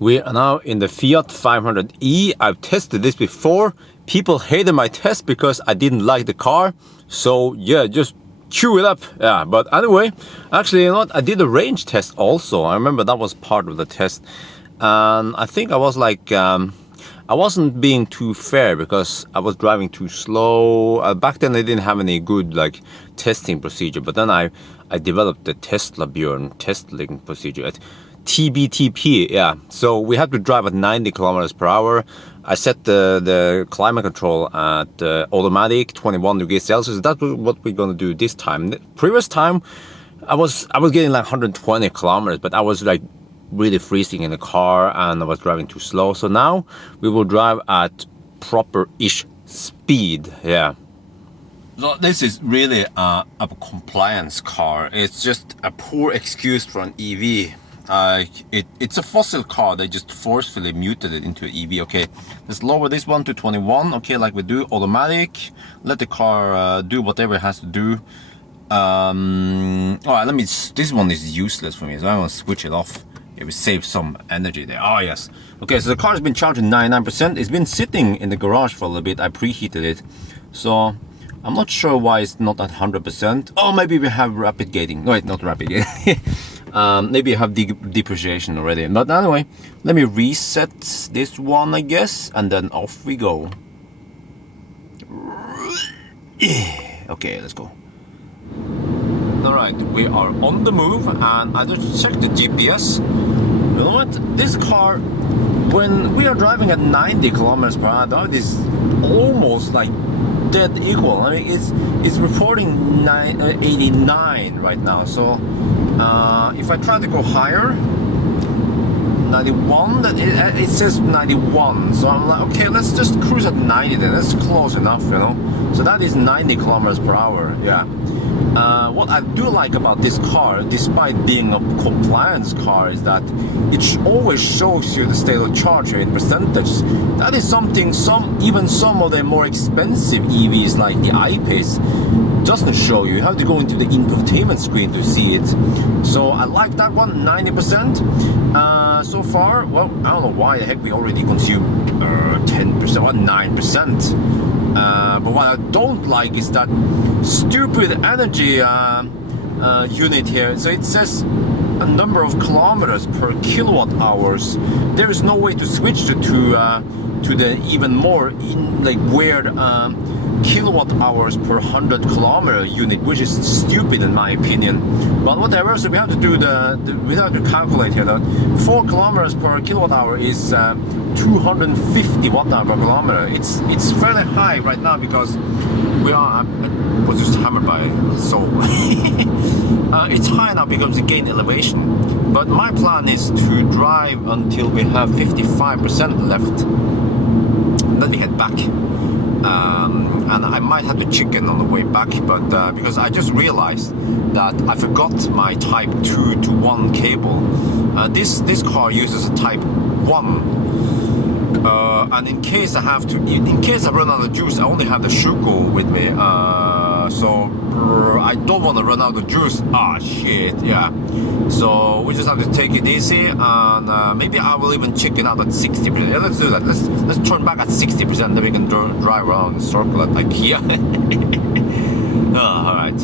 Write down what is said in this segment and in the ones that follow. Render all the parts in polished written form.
We are now in the Fiat 500e. I've tested this before. People hated my test because I didn't like the car. So yeah, just chew it up. Yeah, but anyway, actually, you know what? I did a range test also. I remember that was part of the test. And I think I was like, I wasn't being too fair because I was driving too slow. Back then I didn't have any good like testing procedure. But then I developed the Tesla Björn testing procedure at TBTP. Yeah, so we had to drive at 90 kilometers per hour. I set the climate control at automatic 21 degrees Celsius. That's what we're gonna do this time. The previous time, I was getting like 120 kilometers, but I was like really freezing in the car and I was driving too slow. So now we will drive at proper-ish speed. Yeah. So this is really a compliance car. It's just a poor excuse for an EV. It's a fossil car. They just forcefully muted it into an EV. Okay, let's lower this one to 21. Okay, like we do, automatic. Let the car do whatever it has to do. All right, this one is useless for me, so I'm gonna switch it off. Yeah, we save some energy there. Oh yes. Okay, so the car has been charged at 99%. It's been sitting in the garage for a little bit. I preheated it, so I'm not sure why it's not at 100%. Oh, maybe we have rapid gating. No, wait, not rapid gating. Maybe I have depreciation already. But anyway, let me reset this one, I guess, and then off we go. Okay, let's go. Alright, we are on the move, and I just checked the GPS. You know what? This car, when we are driving at 90 kilometers per hour, that is almost like dead equal. I mean, it's reporting 89 right now. So if I try to go higher, 91, it says 91. So I'm like, okay, let's just cruise at 90 then. That's close enough, you know. So that is 90 kilometers per hour. Yeah. What I do like about this car, despite being a compliance car, is that it always shows you the state of charge in percentage. That is something even some of the more expensive EVs like the I-Pace doesn't show you. You have to go into the infotainment screen to see it. So I like that one, 90%. So far, well, I don't know why the heck we already consume 10% or 9%. But what I don't like is that stupid energy unit here. So it says a number of kilometers per kilowatt hours. There is no way to switch to the even more weird kilowatt hours per 100 kilometer unit, which is stupid in my opinion. But whatever. So we have to do we have to calculate here that 4 kilometers per kilowatt hour is 250 watt hour per kilometer. It's fairly high right now because we are was just hammered by soul. It's high now because we gain elevation. But my plan is to drive until we have 55% left. Then we head back. And I might have to chicken on the way back, but because I just realized that I forgot my Type 2 to 1 cable. This car uses a Type 1, and in case I run out of juice, I only have the Shuko with me. So I don't want to run out of juice. Ah, shit, yeah. So we just have to take it easy, and maybe I will even chicken out at 60%. Yeah, let's do that. Let's turn back at 60%, then we can drive around in circle at IKEA. All right.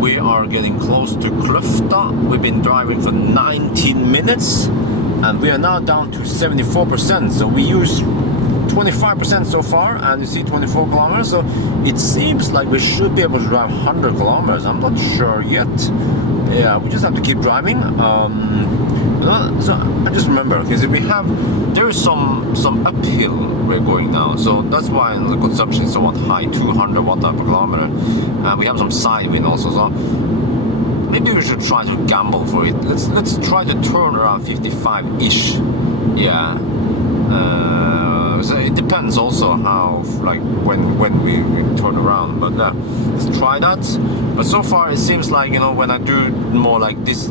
We are getting close to Kløfta. We've been driving for 19 minutes, and we are now down to 74%. So we use 25% so far, and you see 24 kilometers, so it seems like we should be able to drive 100 kilometers. I'm not sure yet. Yeah, we just have to keep driving. So I just remember, okay, so there is some uphill we're going now, so that's why the consumption is somewhat high, 200 watt per kilometer, and we have some side wind also. So maybe we should try to gamble for it. Let's try to turn around 55-ish. Yeah. So it depends also how, like, when we turn around, but let's try that. But so far it seems like, you know, when I do more like this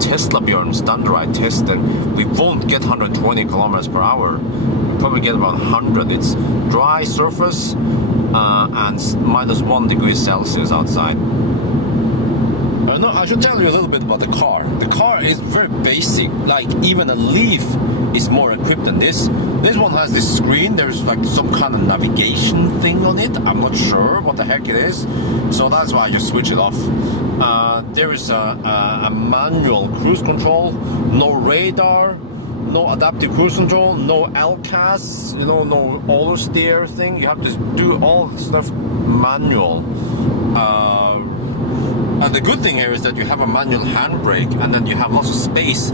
Tesla Björn standardized test, then we won't get 120 kilometers per hour. We'll probably get about 100. It's dry surface and -1 degree Celsius outside. No, I should tell you a little bit about the car. The car is very basic. Like even a Leaf is more equipped than this. This one has this screen. There's like some kind of navigation thing on it. I'm not sure what the heck it is. So that's why I just switch it off. There is a manual cruise control, no radar, no adaptive cruise control, no LCAS, you know, no auto steer thing. You have to do all the stuff manual. And the good thing here is that you have a manual handbrake, and then you have lots of space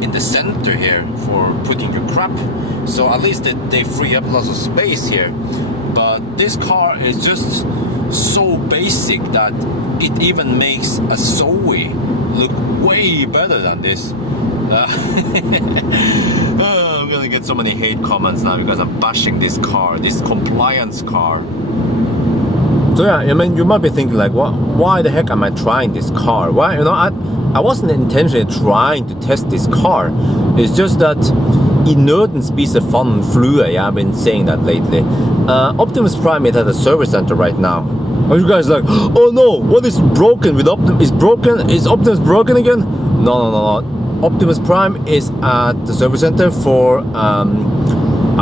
in the center here for putting your crap. So at least they free up lots of space here. But this car is just so basic that it even makes a Zoe look way better than this. I'm gonna get so many hate comments now because I'm bashing this car, this compliance car. So yeah, I mean, you might be thinking like, what? Why the heck am I trying this car? Why, you know, I wasn't intentionally trying to test this car. It's just that I nøden spiser fanden flue. Yeah, I've been saying that lately. Optimus Prime is at a service center right now. Are you guys like, oh no, what is broken with Optimus? Is broken? Is Optimus broken again? No. Optimus Prime is at the service center for I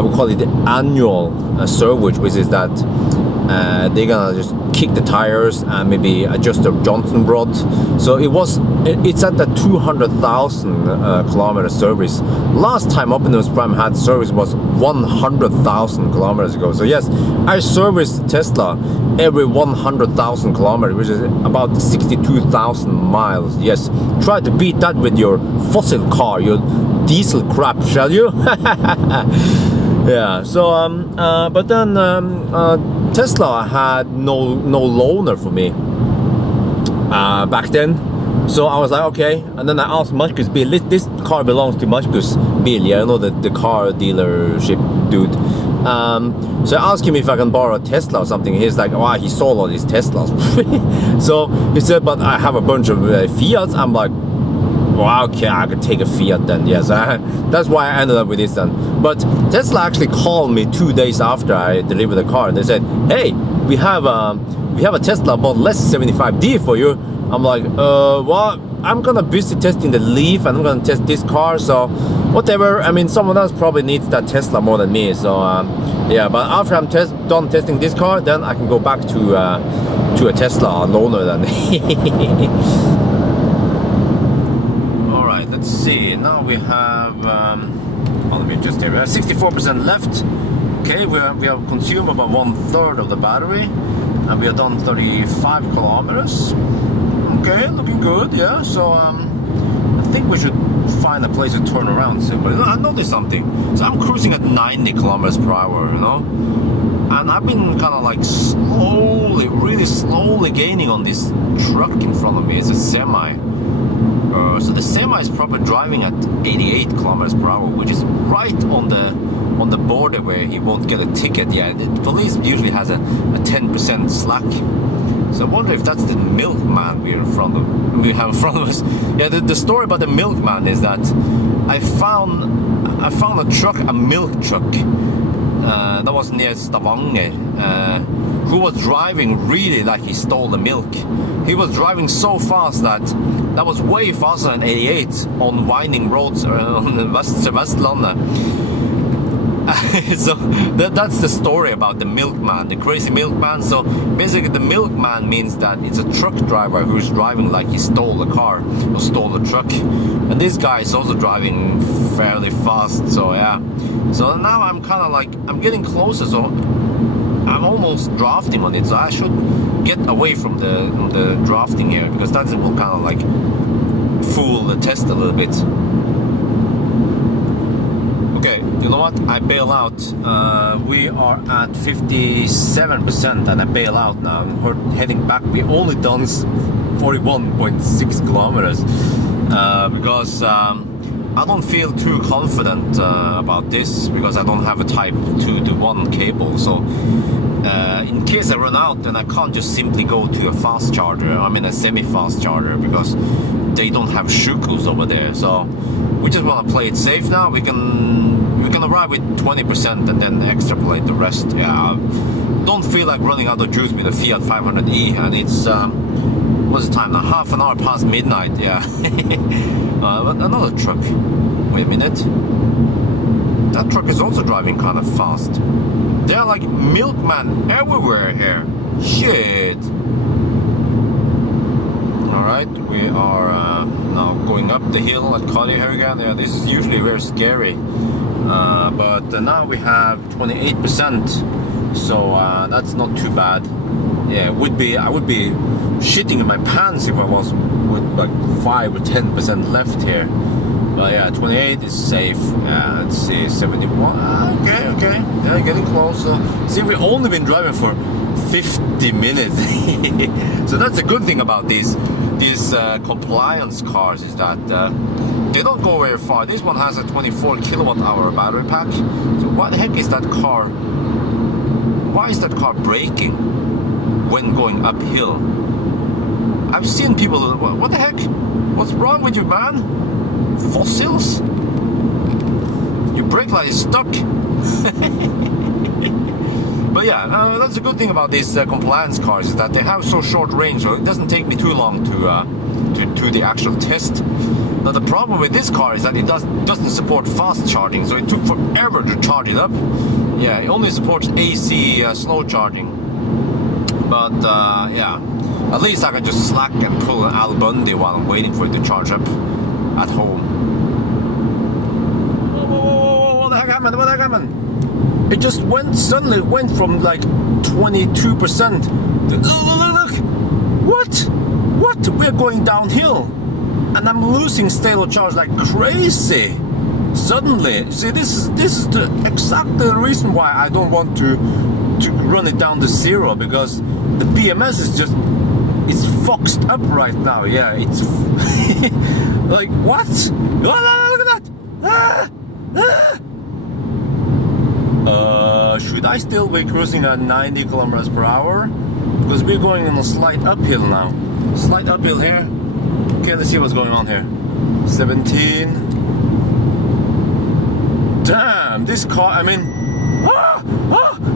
would call it the annual service, which is that they're gonna just kick the tires and maybe adjust the Johnson rod. So it's at the 200,000 kilometer service. Last time Optimus Prime had service was 100,000 kilometers ago. So yes, I service Tesla every 100,000 kilometers, which is about 62,000 miles. Yes, try to beat that with your fossil car, your diesel crap, shall you? Yeah, so but then Tesla had no loaner for me back then. So I was like, okay, and then I asked Marcusbil. This car belongs to Marcusbil, yeah, you know, the car dealership dude. So I asked him if I can borrow a Tesla or something. He's like, wow, he sold all his Teslas. So he said, but I have a bunch of Fiats. I'm like, well, okay, I could take a Fiat then. Yes, that's why I ended up with this then. But Tesla actually called me 2 days after I delivered the car, and they said, hey, we have a Tesla Model S 75D for you. I'm like, well, I'm gonna busy testing the Leaf, and I'm gonna test this car, so whatever. I mean, someone else probably needs that Tesla more than me, so yeah. But after I'm done testing this car, then I can go back to a Tesla loaner then. All right, let's see. Now we have. Let me just. We have 64% left. Okay, we have consumed about 1/3 of the battery, and we have done 35 kilometers. Okay, looking good, yeah. So I think we should find a place to turn around soon. But I noticed something. So I'm cruising at 90 kilometers per hour, you know, and I've been kind of like really slowly gaining on this truck in front of me. It's a semi. So the semi is probably driving at 88 kilometers per hour, which is right on the border where he won't get a ticket. Yeah, the police usually has a 10% slack. So I wonder if that's the milkman we have in front of us. Yeah, the story about the milkman is that I found a truck, a milk truck, that was near Stavanger, who was driving really like he stole the milk. He was driving so fast that was way faster than 88 on winding roads on the Vestlandet. So that's the story about the milkman, the crazy milkman. So basically the milkman means that it's a truck driver who's driving like he stole a car or stole a truck, and this guy is also driving fairly fast. So yeah, so now I'm kind of like, I'm getting closer, so I'm almost drafting on it. So I should get away from the drafting here, because that will kind of like fool the test a little bit. Okay, you know what? I bail out. We are at 57% and I bail out now. We're heading back. We only done 41.6 kilometers because I don't feel too confident about this, because I don't have a Type 2 to 1 cable. So in case I run out, then I can't just simply go to a fast charger. I mean a semi-fast charger, because they don't have Shukus over there. So we just want to play it safe now. We can arrive with 20% and then extrapolate the rest. Yeah, don't feel like running out of juice with a Fiat 500e, and it's What's the time now? Half an hour past midnight, yeah. But another truck. Wait a minute. That truck is also driving kind of fast. There are like milkman everywhere here. Shit. Alright, we are now going up the hill at Cali here again. Yeah, this is usually very scary. But now we have 28%. So that's not too bad. Yeah, I would be shitting in my pants if I was with like 5 or 10% left here. But yeah, 28 is safe. Yeah, let's see, 71. Okay. Yeah, getting close. See, we've only been driving for 50 minutes. So that's a good thing about these compliance cars, is that they don't go very far. This one has a 24 kilowatt-hour battery pack. So what the heck is that car? Why is that car braking when going uphill? I've seen people. What the heck? What's wrong with you, man? Fossils? Your brake light is stuck. But yeah, that's a good thing about these compliance cars, is that they have so short range, so it doesn't take me too long to the actual test. Now the problem with this car is that it doesn't support fast charging, so it took forever to charge it up. Yeah, it only supports AC slow charging. But yeah, at least I can just slack and pull an Al Bundy while I'm waiting for it to charge up at home. Whoa, what the heck happened? What the heck happened? It just suddenly went from like 22% to, look! What? We're going downhill, and I'm losing stable charge like crazy. Suddenly, see, this is exactly the reason why I don't want to run it down to zero, because the BMS is just, it's foxed up right now. Yeah, it's like, what? Oh, look at that! Should I still be cruising at 90 kilometers per hour? Because we're going in a slight uphill now. Slight uphill here. Okay, let's see what's going on here. 17. Damn, this car, I mean,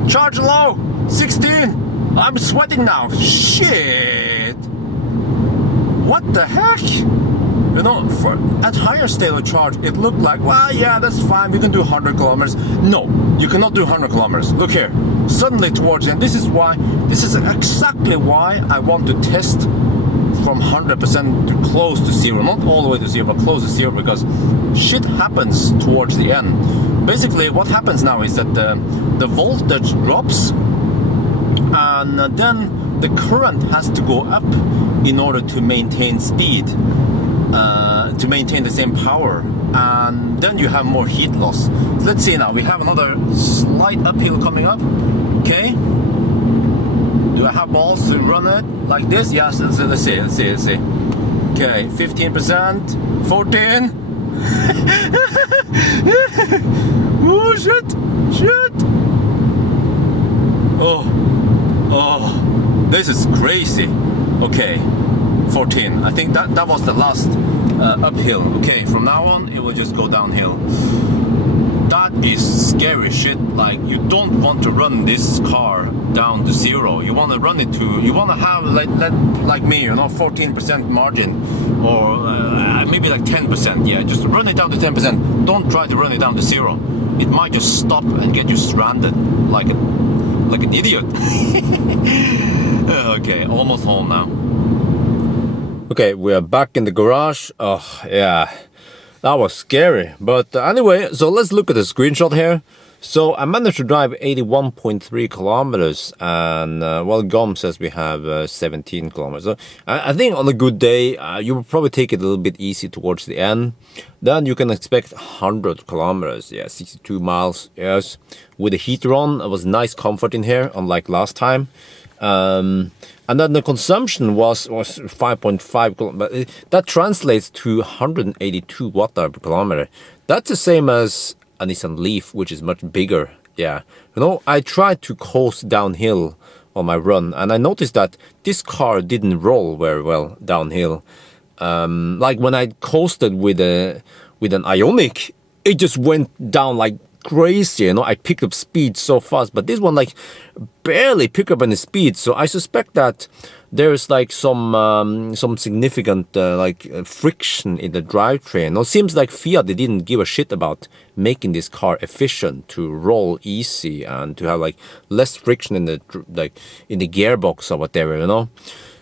charge low. 16. I'm sweating now. Shit. What the heck? You know, at higher state of charge, it looked like, well, yeah, that's fine, we can do 100 kilometers. No, you cannot do 100 kilometers. Look here, suddenly towards the end, this is exactly why I want to test from 100% to close to zero. Not all the way to zero, but close to zero, because shit happens towards the end. Basically, what happens now is that the voltage drops, and then the current has to go up in order to maintain speed. To maintain the same power, and then you have more heat loss. So let's see now, we have another slight uphill coming up. Okay, do I have balls to run it like this? Yes, let's see. Okay, 15%, 14. Oh shit. Oh, this is crazy. Okay, 14. I think that was the last uphill. Okay, from now on it will just go downhill. That is scary shit. Like, you don't want to run this car down to zero. You want to run it to, you want to have like me, you know, 14% margin, or maybe like 10%. Yeah, just run it down to 10%. Don't try to run it down to zero. It might just stop and get you stranded like an idiot. Okay, almost home now. Okay, we are back in the garage. Oh, yeah, that was scary. But anyway, so let's look at the screenshot here. So I managed to drive 81.3 kilometers, and well, GOM says we have 17 kilometers. So I think on a good day, you will probably take it a little bit easy towards the end. Then you can expect 100 kilometers, yeah, 62 miles, yes. With the heater on, it was nice comfort in here, unlike last time. And then the consumption was 5.5 kilometers. That translates to 182 watt-hour per kilometer. That's the same as a Nissan Leaf, which is much bigger. Yeah, you know, I tried to coast downhill on my run, and I noticed that this car didn't roll very well downhill. Like when I coasted with an Ioniq, it just went down like crazy, you know, I picked up speed so fast, but this one like barely pick up any speed. So I suspect that there's like some significant friction in the drivetrain. It seems like Fiat, they didn't give a shit about making this car efficient to roll easy and to have like less friction in the in the gearbox or whatever, you know.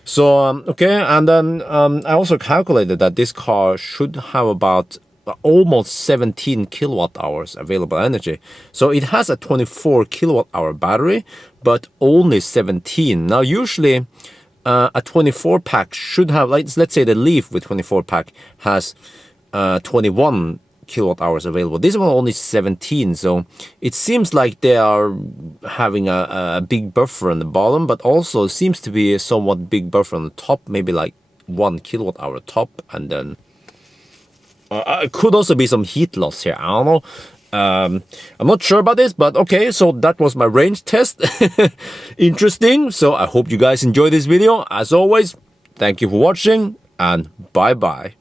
So okay, and then I also calculated that this car should have about almost 17 kilowatt hours available energy. So it has a 24 kilowatt hour battery, but only 17. Now usually a 24 pack should have, like, let's say the Leaf with 24 pack has 21 kilowatt hours available. This one only 17, so it seems like they are having a big buffer on the bottom, but also seems to be a somewhat big buffer on the top, maybe like 1 kilowatt hour top, and then it could also be some heat loss here. I don't know. I'm not sure about this, but okay, so that was my range test. Interesting. So I hope you guys enjoyed this video. As always, thank you for watching, and bye bye.